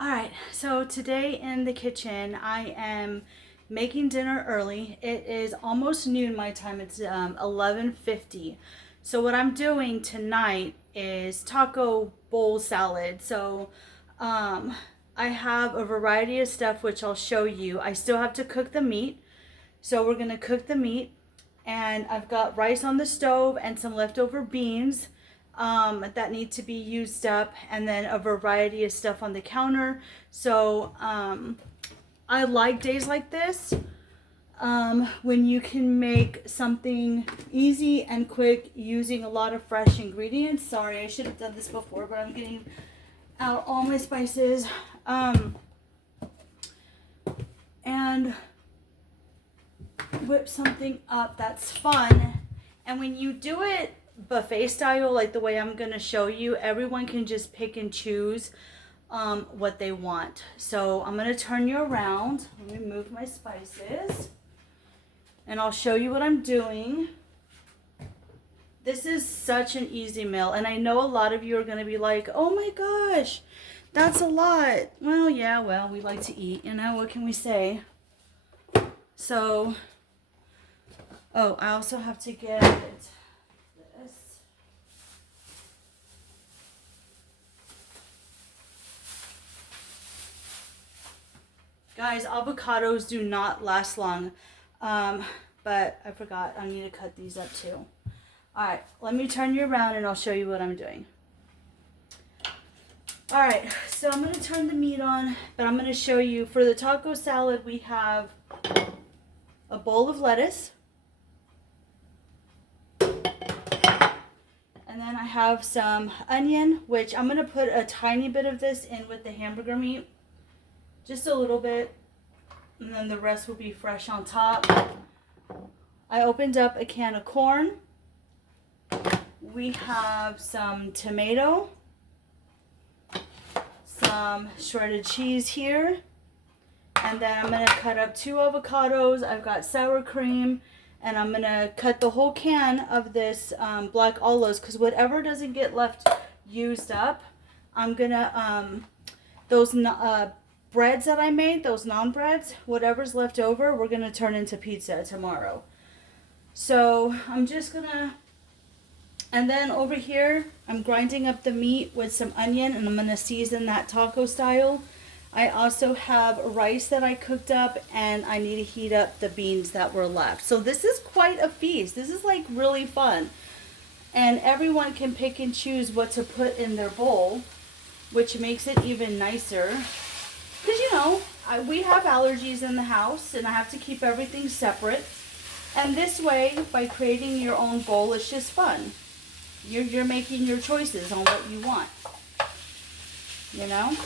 All right, so today in the kitchen, I am making dinner early. It is almost noon my time. It's 11:50. So what I'm doing tonight is taco bowl salad. Um, I have a variety of stuff which I'll show you. I still have to cook the meat. So we're gonna cook the meat, and I've got rice on the stove and some leftover beans that need to be used up, and then a variety of stuff on the counter. So I like days like this when you can make something easy and quick using a lot of fresh ingredients. Sorry, I should have done this before, but I'm getting out all my spices. And whip something up that's fun. And when you do it buffet style, like the way I'm going to show you, everyone can just pick and choose what they want. So I'm going to turn you around. Let me move my spices. And I'll show you what I'm doing. This is such an easy meal. And I know a lot of you are going to be like, oh my gosh, that's a lot. Well, yeah, well, we like to eat. You know, what can we say? So... oh, I also have to get this. Guys, avocados do not last long. But I forgot, I need to cut these up too. Alright, let me turn you around and I'll show you what I'm doing. Alright, so I'm going to turn the meat on, but I'm going to show you, for the taco salad, we have a bowl of lettuce. And then I have some onion, which I'm going to put a tiny bit of this in with the hamburger meat. Just a little bit. And then the rest will be fresh on top. I opened up a can of corn. We have some tomato. Some shredded cheese here. And then I'm going to cut up 2 avocados. I've got sour cream. And I'm going to cut the whole can of this black olives, because whatever doesn't get left used up, I'm going to, those breads that I made, those naan breads, whatever's left over, we're going to turn into pizza tomorrow. So I'm just going to, and then over here, I'm grinding up the meat with some onion, and I'm going to season that taco style. I also have rice that I cooked up, and I need to heat up the beans that were left. So this is quite a feast. This is like really fun. And everyone can pick and choose what to put in their bowl, which makes it even nicer. Because, you know, we have allergies in the house, and I have to keep everything separate. And this way, by creating your own bowl, it's just fun. You're making your choices on what you want. You know?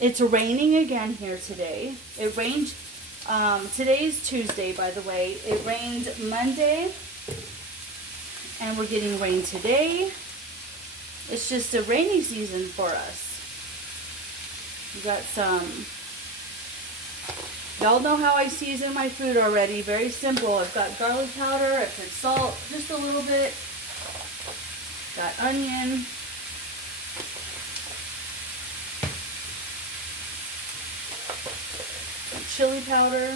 It's raining again here today. It rained, today's Tuesday, by the way. It rained Monday, and we're getting rain today. It's just a rainy season for us. We got some, y'all know how I season my food already. Very simple. I've got garlic powder, I've put salt, just a little bit. Got onion. Chili powder,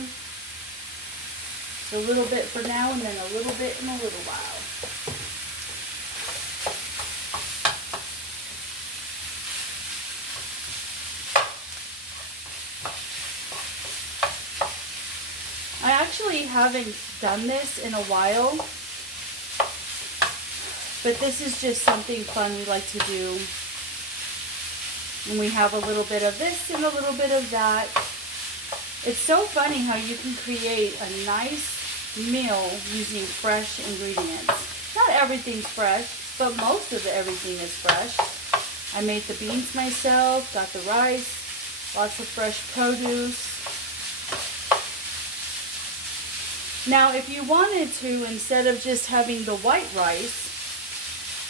so a little bit for now, and then a little bit in a little while. I actually haven't done this in a while, but this is just something fun we like to do. And we have a little bit of this and a little bit of that. It's so funny how you can create a nice meal using fresh ingredients. Not everything's fresh, but most of everything is fresh. I made the beans myself, got the rice, lots of fresh produce. Now, if you wanted to, instead of just having the white rice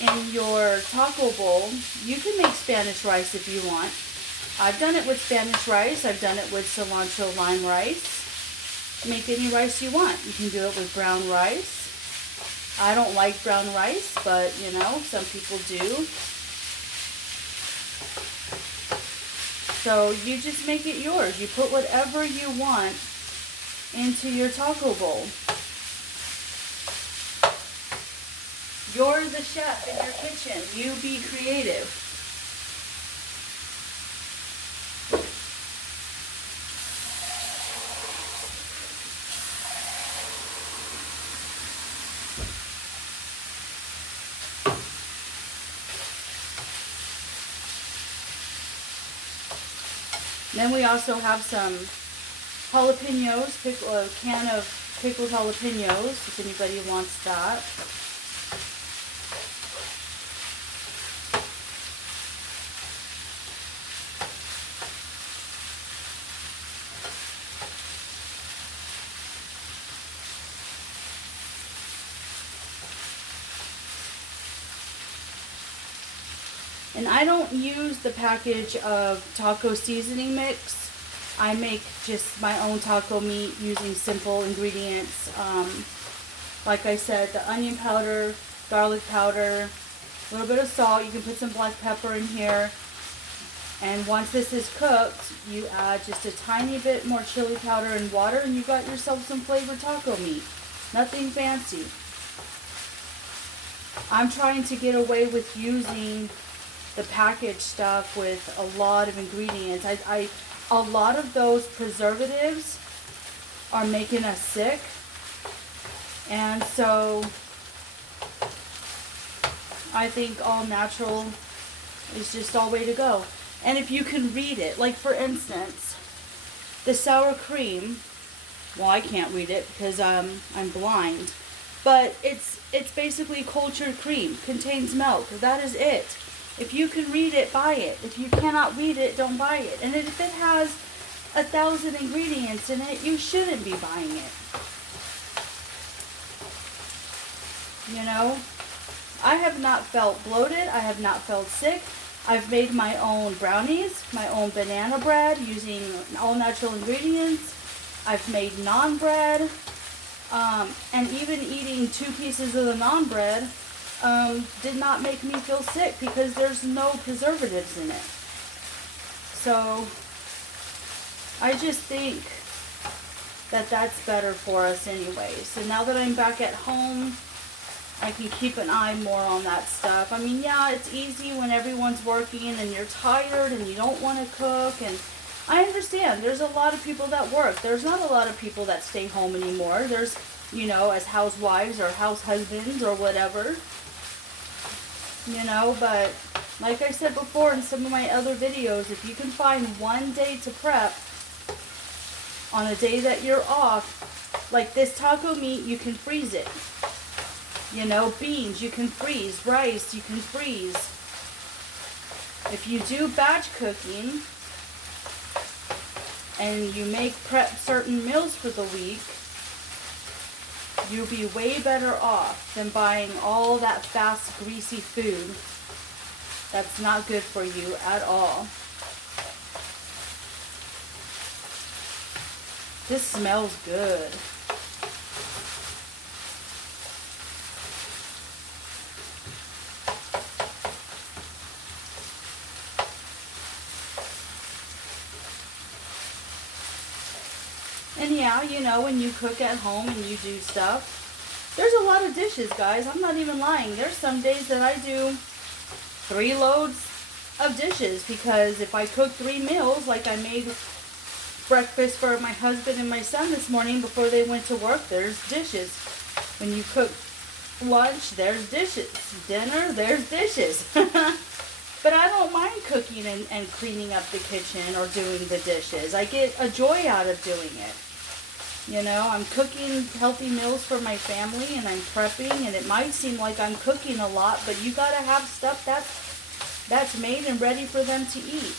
in your taco bowl, you can make Spanish rice if you want. I've done it with Spanish rice. I've done it with cilantro lime rice. Make any rice you want. You can do it with brown rice. I don't like brown rice, but you know, some people do. So you just make it yours. You put whatever you want into your taco bowl. You're the chef in your kitchen. You be creative. Then we also have some jalapenos, a can of pickled jalapenos, if anybody wants that. And I don't use the package of taco seasoning mix. I make just my own taco meat using simple ingredients. Like I said, the onion powder, garlic powder, a little bit of salt. You can put some black pepper in here. And once this is cooked, you add just a tiny bit more chili powder and water, and you got yourself some flavored taco meat. Nothing fancy. I'm trying to get away with using the packaged stuff with a lot of ingredients. A lot of those preservatives are making us sick, and so I think all natural is just all way to go. And if you can read it, like for instance, the sour cream, well, I can't read it because I'm blind, but it's basically cultured cream, contains milk. That is it. If you can read it, buy it. If you cannot read it, don't buy it. And if it has 1,000 ingredients in it, you shouldn't be buying it. You know, I have not felt bloated. I have not felt sick. I've made my own brownies, my own banana bread using all natural ingredients. I've made naan bread. And even eating 2 pieces of the naan bread did not make me feel sick because there's no preservatives in it. So I just think that that's better for us anyway. So now that I'm back at home, I can keep an eye more on that stuff. I mean, yeah, it's easy when everyone's working and you're tired and you don't want to cook. And I understand there's a lot of people that work. There's not a lot of people that stay home anymore. There's, you know, as housewives or house husbands or whatever. You know, but like I said before in some of my other videos, if you can find one day to prep on a day that you're off, like this taco meat, you can freeze it. You know, beans, you can freeze. Rice, you can freeze. If you do batch cooking and you prep certain meals for the week, you'll be way better off than buying all that fast, greasy food that's not good for you at all. This smells good. And yeah, you know, when you cook at home and you do stuff, there's a lot of dishes, guys. I'm not even lying. There's some days that I do 3 loads of dishes because if I cook 3 meals, like I made breakfast for my husband and my son this morning before they went to work, there's dishes. When you cook lunch, there's dishes. Dinner, there's dishes. But I don't mind cooking and cleaning up the kitchen or doing the dishes. I get a joy out of doing it. You know, I'm cooking healthy meals for my family and I'm prepping, and it might seem like I'm cooking a lot, but you gotta have stuff that's made and ready for them to eat.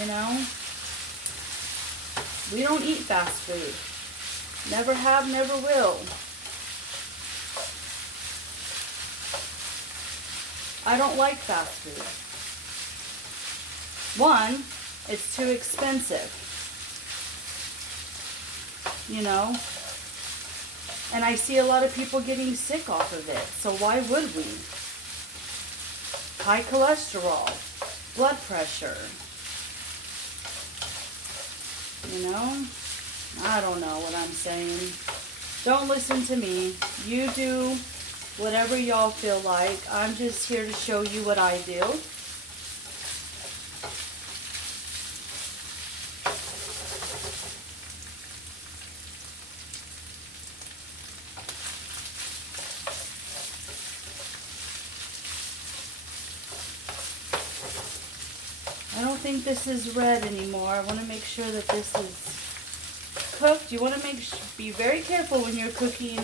You know? We don't eat fast food. Never have, never will. I don't like fast food. One, it's too expensive. You know? And I see a lot of people getting sick off of it. So why would we? High cholesterol, blood pressure, You know? I don't know what I'm saying. Don't listen to me. You do whatever y'all feel like. I'm just here to show you what I do. I don't think this is red anymore. I want to make sure that this is cooked. You want to be very careful when you're cooking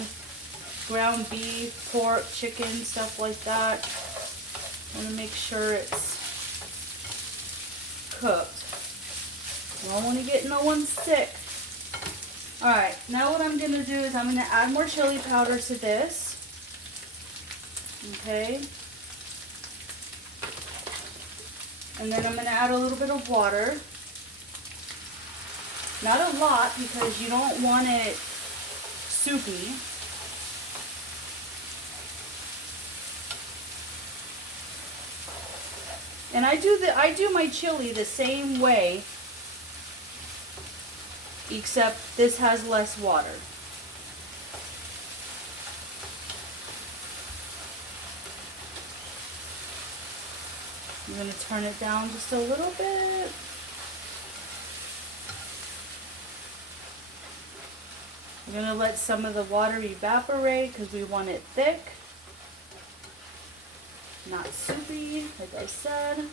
ground beef, pork, chicken, stuff like that. I want to make sure it's cooked. I don't want to get no one sick. Alright, now what I'm going to do is I'm going to add more chili powder to this. Okay. And then I'm going to add a little bit of water. Not a lot because you don't want it soupy. And I do my chili the same way, except this has less water. I'm going to turn it down just a little bit. I'm going to let some of the water evaporate because we want it thick, not soupy, like I said.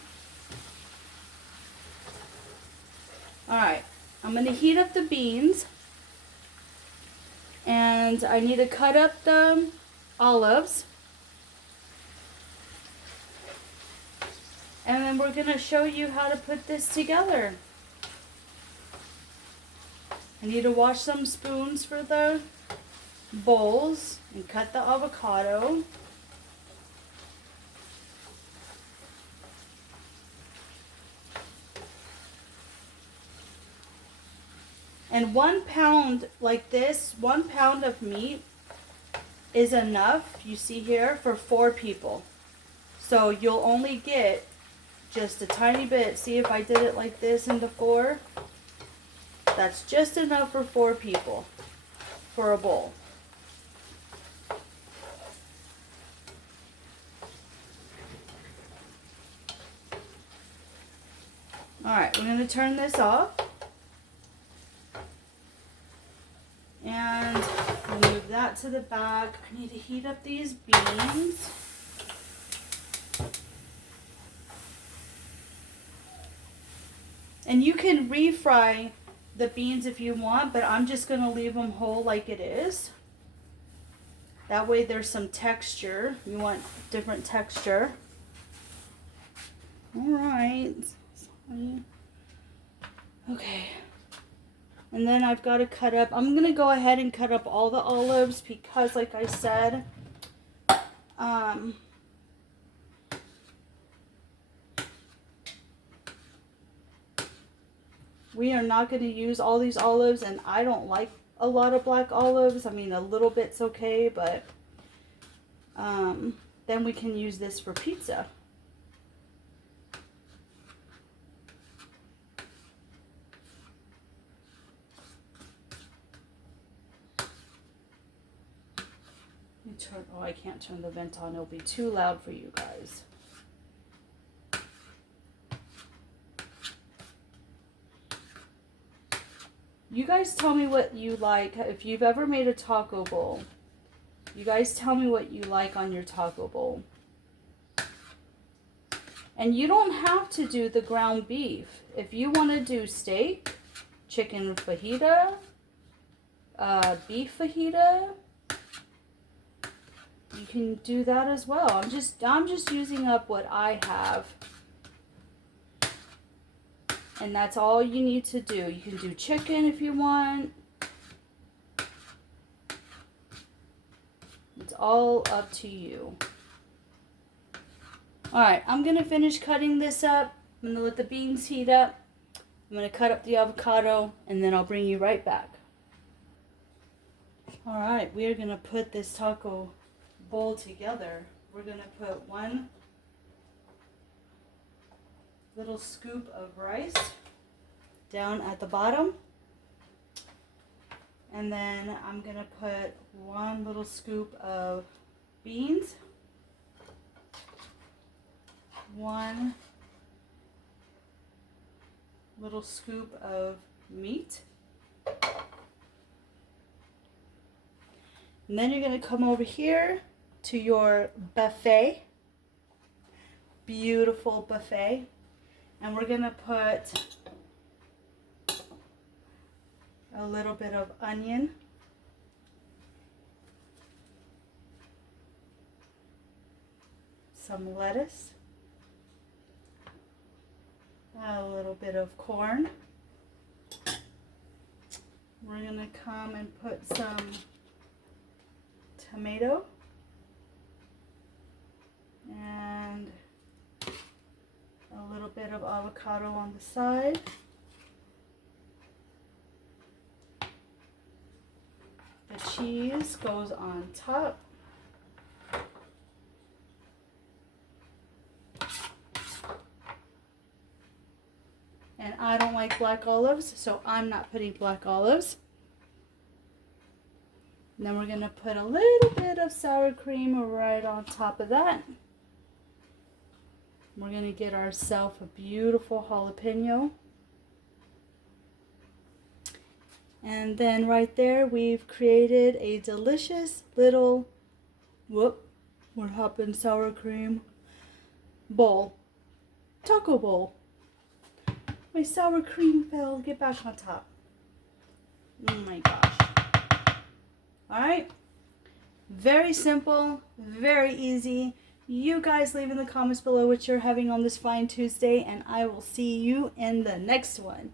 Alright, I'm going to heat up the beans. And I need to cut up the olives. And then we're going to show you how to put this together. I need to wash some spoons for the bowls and cut the avocado. And 1 pound like this, 1 pound of meat is enough, you see here, for 4 people. So you'll only get just a tiny bit. See if I did it like this into 4? That's just enough for 4 people for a bowl. Alright, we're going to turn this off. And we'll move that to the back. I need to heat up these beans. And you can refry the beans if you want, but I'm just going to leave them whole like it is. That way there's some texture. You want different texture. Alright. Okay. And then I've got to cut up. I'm going to go ahead and cut up all the olives because, like I said, we are not going to use all these olives, and I don't like a lot of black olives. I mean, a little bit's okay, but then we can use this for pizza. Oh, I can't turn the vent on. It'll be too loud for you guys. You guys tell me what you like. If you've ever made a taco bowl, you guys tell me what you like on your taco bowl. And you don't have to do the ground beef. If you want to do steak, chicken fajita, beef fajita, you can do that as well. I'm just using up what I have. And that's all you need to do. You can do chicken if you want. It's all up to you. Alright, I'm going to finish cutting this up. I'm going to let the beans heat up. I'm going to cut up the avocado, and then I'll bring you right back. Alright, we are going to put this taco bowl together. We're going to put 1 little scoop of rice down at the bottom. And then I'm going to put 1 little scoop of beans. 1 little scoop of meat. And then you're going to come over here to your buffet. Beautiful buffet. And we're going to put a little bit of onion. Some lettuce. A little bit of corn. We're going to come and put some tomato and a little bit of avocado on the side. The cheese goes on top. And I don't like black olives, so I'm not putting black olives. And then we're going to put a little bit of sour cream right on top of that. We're going to get ourselves a beautiful jalapeno. And then right there, we've created a delicious little, what happened, sour cream bowl, taco bowl. My sour cream fell. Get back on top. Oh my gosh. Alright. Very simple. Very easy. You guys leave in the comments below what you're having on this fine Tuesday. And I will see you in the next one.